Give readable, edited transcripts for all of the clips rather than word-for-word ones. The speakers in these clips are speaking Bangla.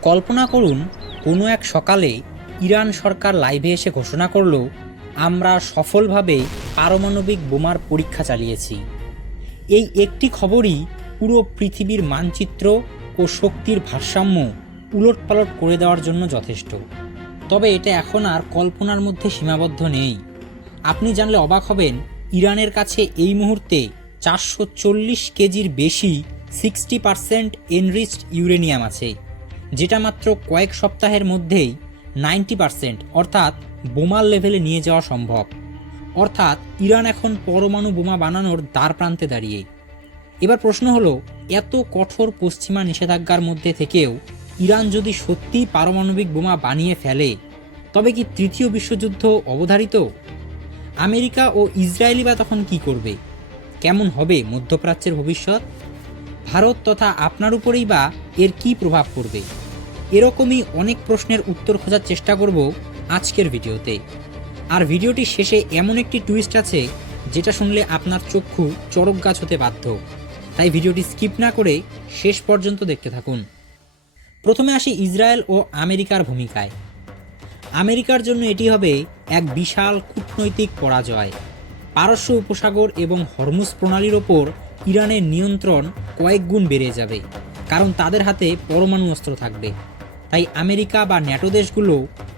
কল্পনা করুন, কোনো এক সকালে ইরান সরকার লাইভে এসে ঘোষণা করল, আমরা সফলভাবে পারমাণবিক বোমার পরীক্ষা চালিয়েছি। এই একটি খবরই পুরো পৃথিবীর মানচিত্র ও শক্তির ভারসাম্য উলটপালট করে দেওয়ার জন্য যথেষ্ট। তবে এটা এখন আর কল্পনার মধ্যে সীমাবদ্ধ নেই। আপনি জানলে অবাক হবেন, ইরানের কাছে এই মুহূর্তে 440 কেজির বেশি 60% এনরিচড ইউরেনিয়াম আছে, যেটা মাত্র কয়েক সপ্তাহের মধ্যেই 90% অর্থাৎ বোমার লেভেলে নিয়ে যাওয়া সম্ভব। অর্থাৎ ইরান এখন পরমাণু বোমা বানানোর দ্বার প্রান্তে দাঁড়িয়ে। এবার প্রশ্ন হলো, এত কঠোর পশ্চিমা নিষেধাজ্ঞার মধ্যে থেকেও ইরান যদি সত্যিই পারমাণবিক বোমা বানিয়ে ফেলে, তবে কি তৃতীয় বিশ্বযুদ্ধ অবধারিত? আমেরিকা ও ইসরায়েলই বা তখন কি করবে? কেমন হবে মধ্যপ্রাচ্যের ভবিষ্যৎ? ভারত তথা আপনার উপরেই বা এর কি প্রভাব পড়বে? এরকমই অনেক প্রশ্নের উত্তর খোঁজার চেষ্টা করব আজকের ভিডিওতে। আর ভিডিওটির শেষে এমন একটি টুইস্ট আছে যেটা শুনলে আপনার চক্ষু চড়ক গাছ হতে বাধ্য। তাই ভিডিওটি স্কিপ না করে শেষ পর্যন্ত দেখতে থাকুন। প্রথমে আসি ইসরায়েল ও আমেরিকার ভূমিকায়। আমেরিকার জন্য এটি হবে এক বিশাল কূটনৈতিক পরাজয়। পারস্য উপসাগর এবং হরমুজ প্রণালীর ওপর ইরানের নিয়ন্ত্রণ কয়েক গুণ বেড়ে যাবে, কারণ তাদের হাতে পরমাণু অস্ত্র থাকবে। তাই আমেরিকা বা ন্যাটো দেশগুলো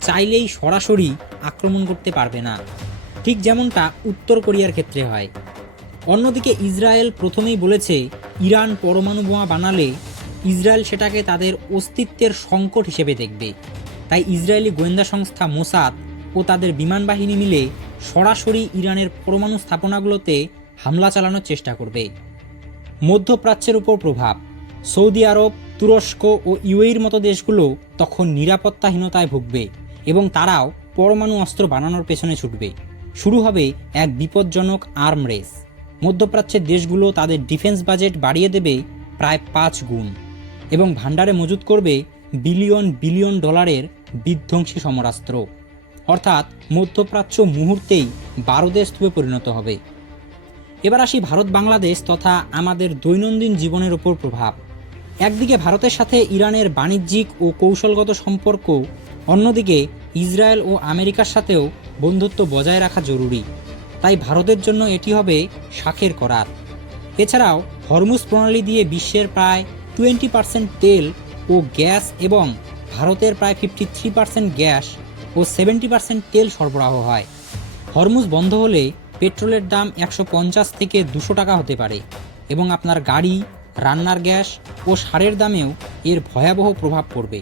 চাইলেই সরাসরি আক্রমণ করতে পারবে না, ঠিক যেমনটা উত্তর কোরিয়ার ক্ষেত্রে হয়। অন্যদিকে ইসরায়েল প্রথমেই বলেছে, ইরান পরমাণু বোমা বানালে ইসরায়েল সেটাকে তাদের অস্তিত্বের সংকট হিসেবে দেখবে। তাই ইসরায়েলি গোয়েন্দা সংস্থা মোসাদ ও তাদের বিমান বাহিনী মিলে সরাসরি ইরানের পরমাণু স্থাপনাগুলোতে হামলা চালানোর চেষ্টা করবে। মধ্যপ্রাচ্যের উপর প্রভাব। সৌদি আরব, তুরস্ক ও ইউএইর মতো দেশগুলো তখন নিরাপত্তাহীনতায় ভুগবে এবং তারাও পরমাণু অস্ত্র বানানোর পেছনে ছুটবে। শুরু হবে এক বিপজ্জনক আর্ম রেস। মধ্যপ্রাচ্যের দেশগুলো তাদের ডিফেন্স বাজেট বাড়িয়ে দেবে প্রায় 5 গুণ এবং ভান্ডারে মজুত করবে বিলিয়ন বিলিয়ন ডলারের বিধ্বংসী সমরাস্ত্র। অর্থাৎ মধ্যপ্রাচ্য মুহূর্তেই 12 দেশ স্তূপে পরিণত হবে। এবার আসি ভারত বাংলাদেশ তথা আমাদের দৈনন্দিন জীবনের ওপর প্রভাব। একদিকে ভারতের সাথে ইরানের বাণিজ্যিক ও কৌশলগত সম্পর্ক, অন্যদিকে ইসরায়েল ও আমেরিকার সাথেও বন্ধুত্ব বজায় রাখা জরুরি। তাই ভারতের জন্য এটি হবে শাঁখের করাত। এছাড়াও হরমুজ প্রণালী দিয়ে বিশ্বের প্রায় 20% তেল ও গ্যাস এবং ভারতের প্রায় 53% গ্যাস ও 70% তেল সরবরাহ হয়। হরমুজ বন্ধ হলে পেট্রোলের দাম 150 থেকে 200 টাকা হতে পারে এবং আপনার গাড়ি, রান্নার গ্যাস ও সারের দামেও এর ভয়াবহ প্রভাব পড়বে।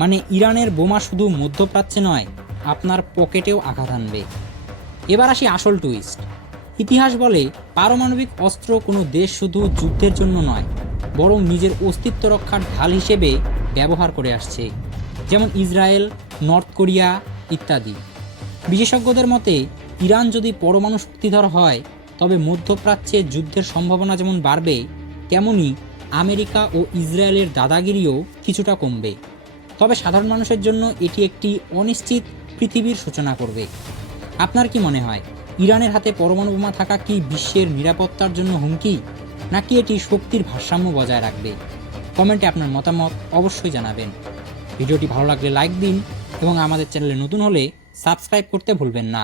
মানে ইরানের বোমা শুধু মধ্যপ্রাচ্যে নয়, আপনার পকেটেও আঘাত আনবে। এবার আসি আসল টুইস্ট। ইতিহাস বলে, পারমাণবিক অস্ত্র কোনো দেশ শুধু যুদ্ধের জন্য নয়, বরং নিজের অস্তিত্ব রক্ষার ঢাল হিসেবে ব্যবহার করে আসছে, যেমন ইসরায়েল, নর্থ কোরিয়া ইত্যাদি। বিশেষজ্ঞদের মতে, ইরান যদি পরমাণু শক্তিধর হয়, তবে মধ্যপ্রাচ্যে যুদ্ধের সম্ভাবনা যেমন বাড়বে, তেমনি আমেরিকা ও ইসরায়েলের দাদাগিরিও কিছুটা কমবে। তবে সাধারণ মানুষের জন্য এটি একটি অনিশ্চিত পৃথিবীর সূচনা করবে। আপনার কি মনে হয়, ইরানের হাতে পরমাণু বোমা থাকা কি বিশ্বের নিরাপত্তার জন্য হুমকি, নাকি এটি শক্তির ভারসাম্য বজায় রাখবে? কমেন্টে আপনার মতামত অবশ্যই জানাবেন। ভিডিওটি ভালো লাগলে লাইক দিন এবং আমাদের চ্যানেলে নতুন হলে সাবস্ক্রাইব করতে ভুলবেন না।